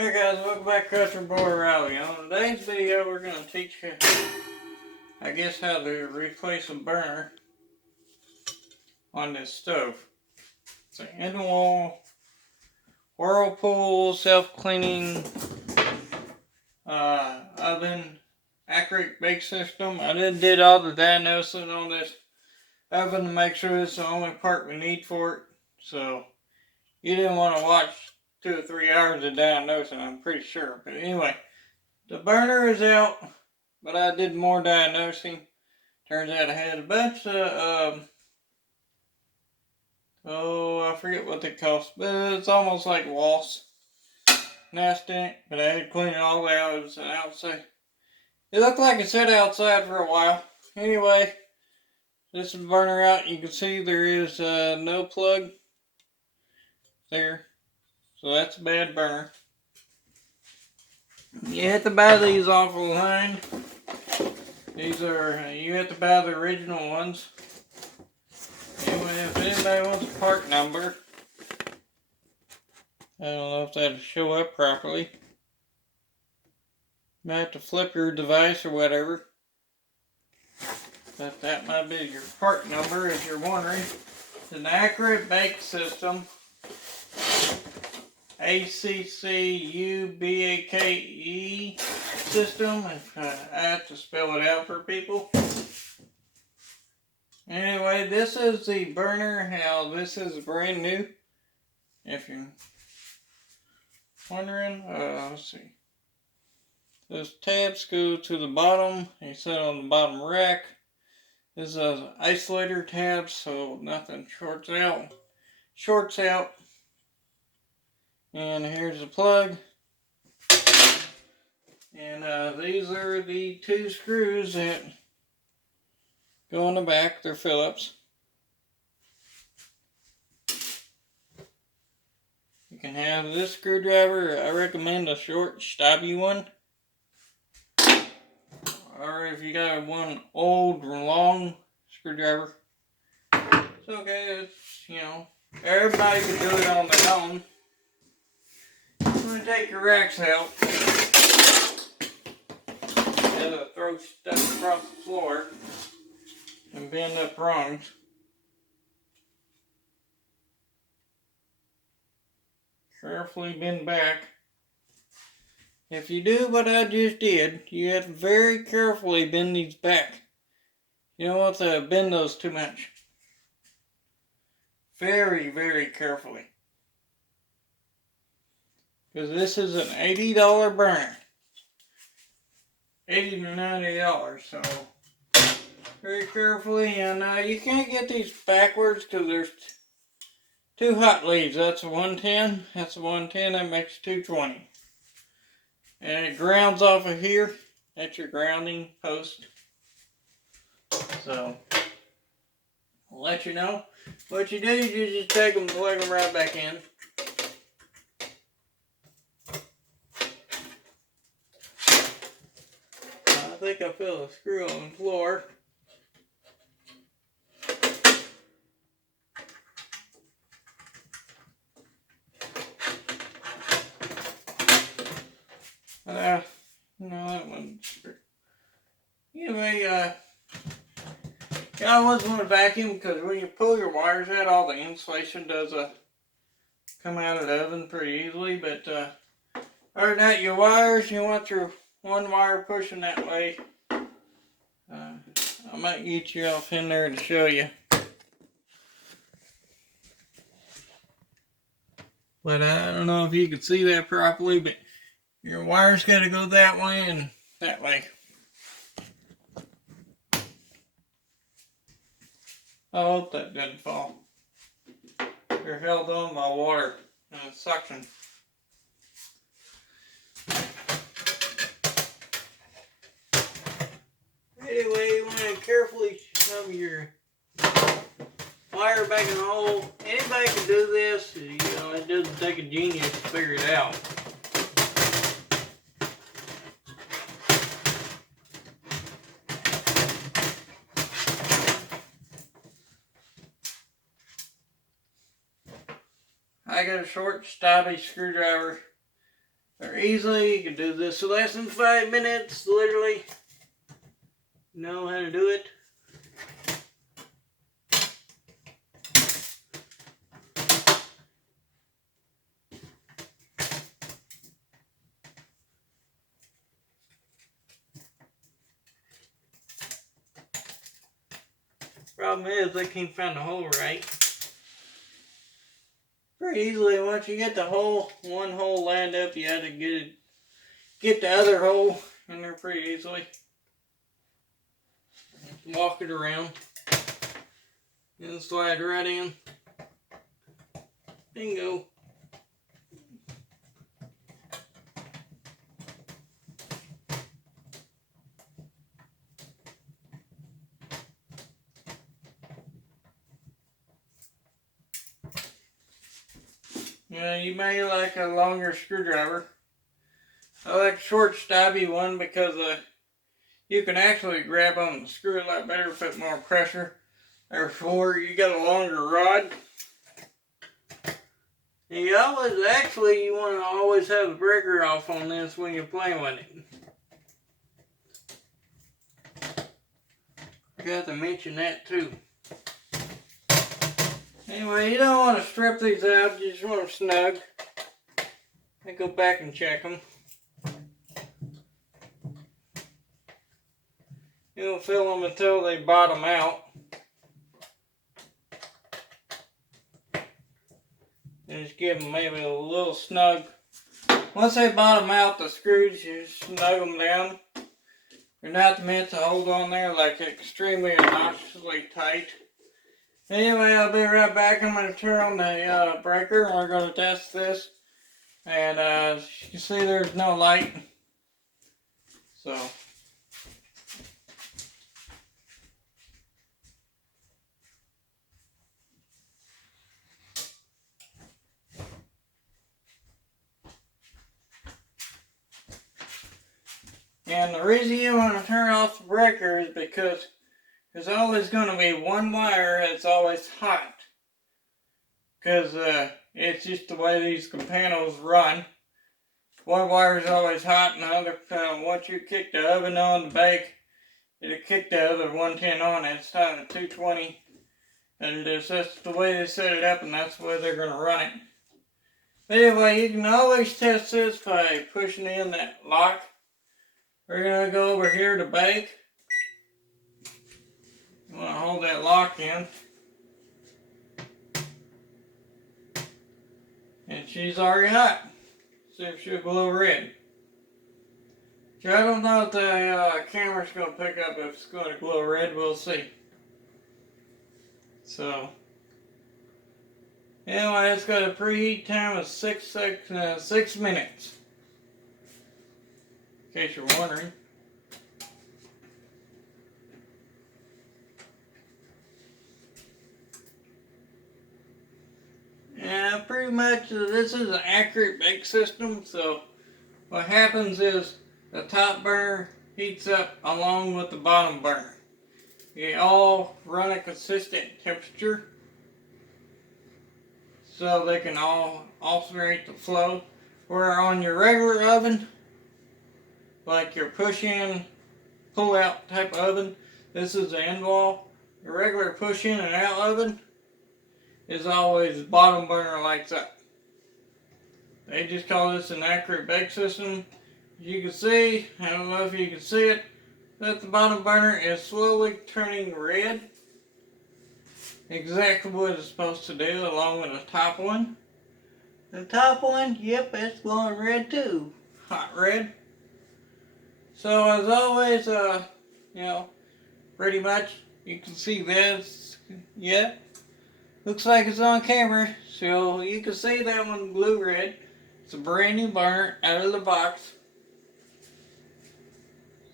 Hey guys, welcome back to Country Boy Riley. On today's video we're going to teach you, I guess, how to replace a burner on this stove. It's an in-wall whirlpool self-cleaning oven accubake system. I did all the diagnosing on this oven to make sure it's the only part we need for it. So you didn't want to watch 2 or 3 hours of diagnosing, I'm pretty sure. But anyway, the burner is out, but I did more diagnosing. Turns out I had a bunch of, I forget what they cost, but it's almost like wasp nest in it. But I had to clean it all out. It was an outside. It looked like it sat outside for a while. Anyway, this is the burner out. You can see there is no plug there. So that's a bad burner. You have to buy these off the line. These are, you have to buy the original ones. Anyway, if anybody wants a part number, I don't know if that'll show up properly. You might have to flip your device or whatever. But that might be your part number if you're wondering. It's an accubake system. accubake system. If I have to spell it out for people. Anyway, this is the burner. Now, this is brand new. If you're wondering, let's see. Those tabs go to the bottom. They sit on the bottom rack. This is an isolator tab, so nothing shorts out. And here's the plug. And these are the 2 screws that go in the back. They're Phillips. You can have this screwdriver. I recommend a short, stubby one. Or if you got one old, long screwdriver, it's okay. It's, everybody can do it on their own. I'm going to take your racks out. And throw stuff across the floor. And bend up rungs. Carefully bend back. If you do what I just did, you have to very carefully bend these back. You don't want to bend those too much. Very, very carefully. Because this is an $80 burner. $80 to $90, so very carefully. And you can't get these backwards because there's 2 hot leads. That's a 110. That's a 110. That makes 220. And it grounds off of here. That's your grounding post. So, I'll let you know. What you do is you just take them and plug them right back in. I think I feel a screw on the floor. No, that one's screwed. Anyway, I always want to vacuum because when you pull your wires out, all the insulation does come out of the oven pretty easily. But other than that, your wires, you want your one wire pushing that way. I might get you off in there to show you. But I don't know if you can see that properly, but your wires got to go that way and that way. I hope that didn't fall. They're held on by water and suction. Anyway, you want to carefully shove your wire back in the hole. Anybody can do this. It doesn't take a genius to figure it out. I got a short, stubby screwdriver. or easily. You can do this in less than 5 minutes, literally. Know how to do it. Problem is, I can't find the hole right. Pretty easily, once you get the hole, one hole lined up, you have to get the other hole in there pretty easily. Walk it around and slide right in. Bingo. You may like a longer screwdriver. I like a short stubby one because you can actually grab on the screw a lot better, put more pressure. Therefore, you got a longer rod. And you want to always have the breaker off on this when you're playing with it. Forgot to mention that too. Anyway, you don't want to strip these out, you just want them snug. I go back and check them. You don't fill them until they bottom out. And just give them maybe a little snug. Once they bottom out, the screws, you snug them down. They're not meant to hold on there like extremely obnoxiously tight. Anyway, I'll be right back. I'm going to turn on the breaker and we're going to test this. And as you can see, there's no light. So. And the reason you want to turn off the breaker is because there's always going to be one wire that's always hot. Because it's just the way these panels run. One wire is always hot and the other, once you kick the oven on the bake, it'll kick the other 110 on. It's time at 220. And that's the way they set it up and that's the way they're going to run it. Anyway, you can always test this by pushing in that lock. We're going to go over here to bake. You want to hold that lock in. And she's already hot. See if she'll glow red. I don't know if the camera's going to pick up if it's going to glow red. We'll see. So, anyway, it's got a preheat time of 6 minutes. In case you're wondering. Yeah, pretty much this is an accurate bake system. So what happens is the top burner heats up along with the bottom burner. They all run a consistent temperature. So they can all alternate the flow. Where on your regular oven, like your push-in, pull-out type oven, this is the end wall. Your regular push-in and out oven is always bottom burner lights up. They just call this an accurate bake system. You can see, I don't know if you can see it, that the bottom burner is slowly turning red. Exactly what it's supposed to do, along with the top one. The top one, yep, it's glowing red too. Hot red. So as always, pretty much you can see this. Yeah, looks like it's on camera. So you can see that one glue red. It's a brand new burner out of the box.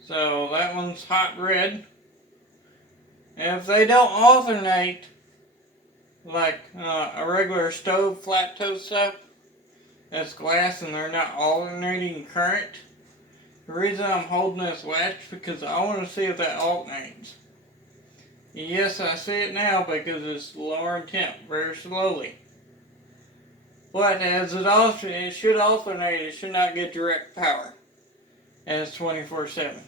So that one's hot red. And if they don't alternate like a regular stove flat toast stuff, that's glass and they're not alternating current. The reason I'm holding this latch because I want to see if that alternates. Yes, I see it now because it's lowering temp very slowly. But as it should alternate, it should not get direct power as 24/7.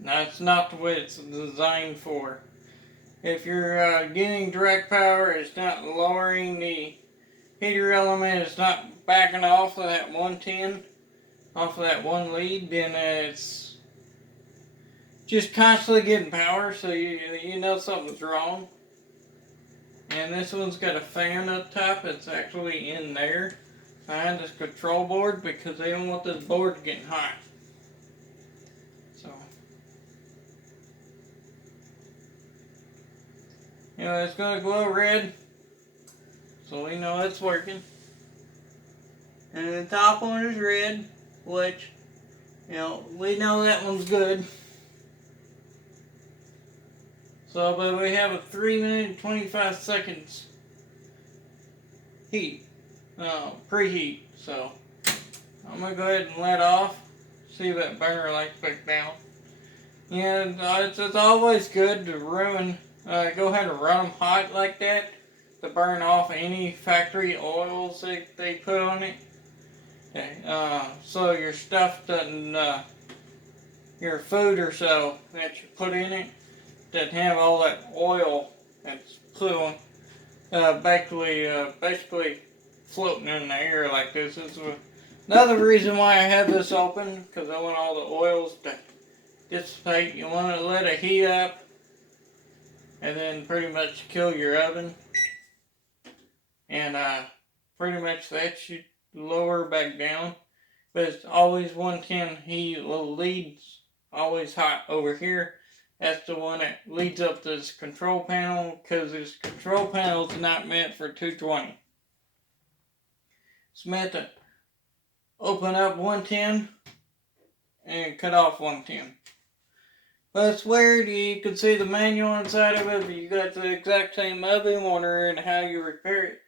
That's not the way it's designed for. If you're getting direct power, it's not lowering the heater element, it's not backing off of that 110, off of that one lead, then it's just constantly getting power, so you know something's wrong. And this one's got a fan up top. It's actually in there behind this control board because they don't want this board getting hot. So, you know, it's going to glow red, so we know it's working. And the top one is red, which, you know, we know that one's good. So, but we have a 3 minute and 25 seconds heat, preheat. So, I'm going to go ahead and let off, see if that burner lights back down. And it's always good to go ahead and run them hot like that to burn off any factory oils they put on it. Okay, so your stuff doesn't, your food or so that you put in it doesn't have all that oil that's fluent, basically floating in the air like this. This is another reason why I have this open, because I want all the oils to dissipate. You want to let it heat up and then pretty much kill your oven. And pretty much that should lower back down. But it's always 110 heat, leads always hot over here. That's the one that leads up to this control panel, because this control panel is not meant for 220. It's meant to open up 110 and cut off 110. But it's weird, you can see the manual inside of it, but you got the exact same oven, wondering how you repair it.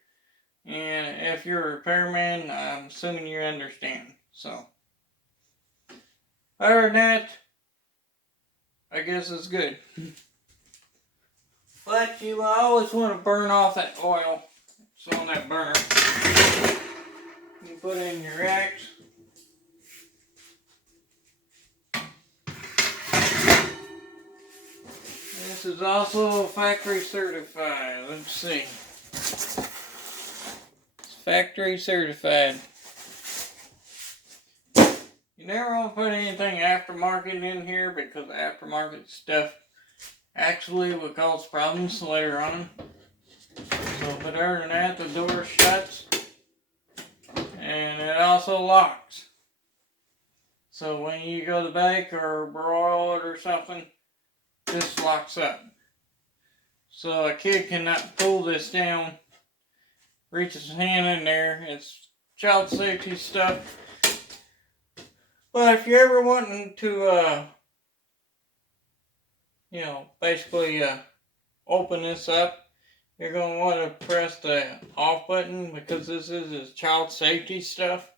And if you're a repairman, I'm assuming you understand. So, other than that, I guess it's good. But you always want to burn off that oil. It's on that burner. You put it in your racks. This is also factory certified. Let's see. It's factory certified. You never want to put anything aftermarket in here, because aftermarket stuff actually will cause problems later on. So, but other than that, the door shuts and it also locks. So when you go to bake or broil it or something, this locks up. So a kid cannot pull this down, reach his hand in there. It's child safety stuff. But if you're ever wanting to, you know, basically open this up, you're going to want to press the off button, because this is child safety stuff.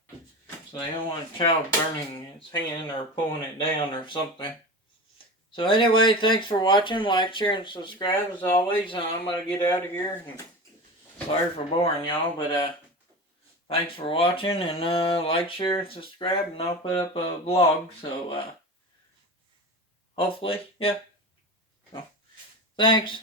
So they don't want a child burning his hand or pulling it down or something. So anyway, thanks for watching. Like, share, and subscribe as always. I'm going to get out of here. Sorry for boring y'all, but thanks for watching, and like, share, and subscribe, and I'll put up a vlog. So hopefully, yeah. So, thanks.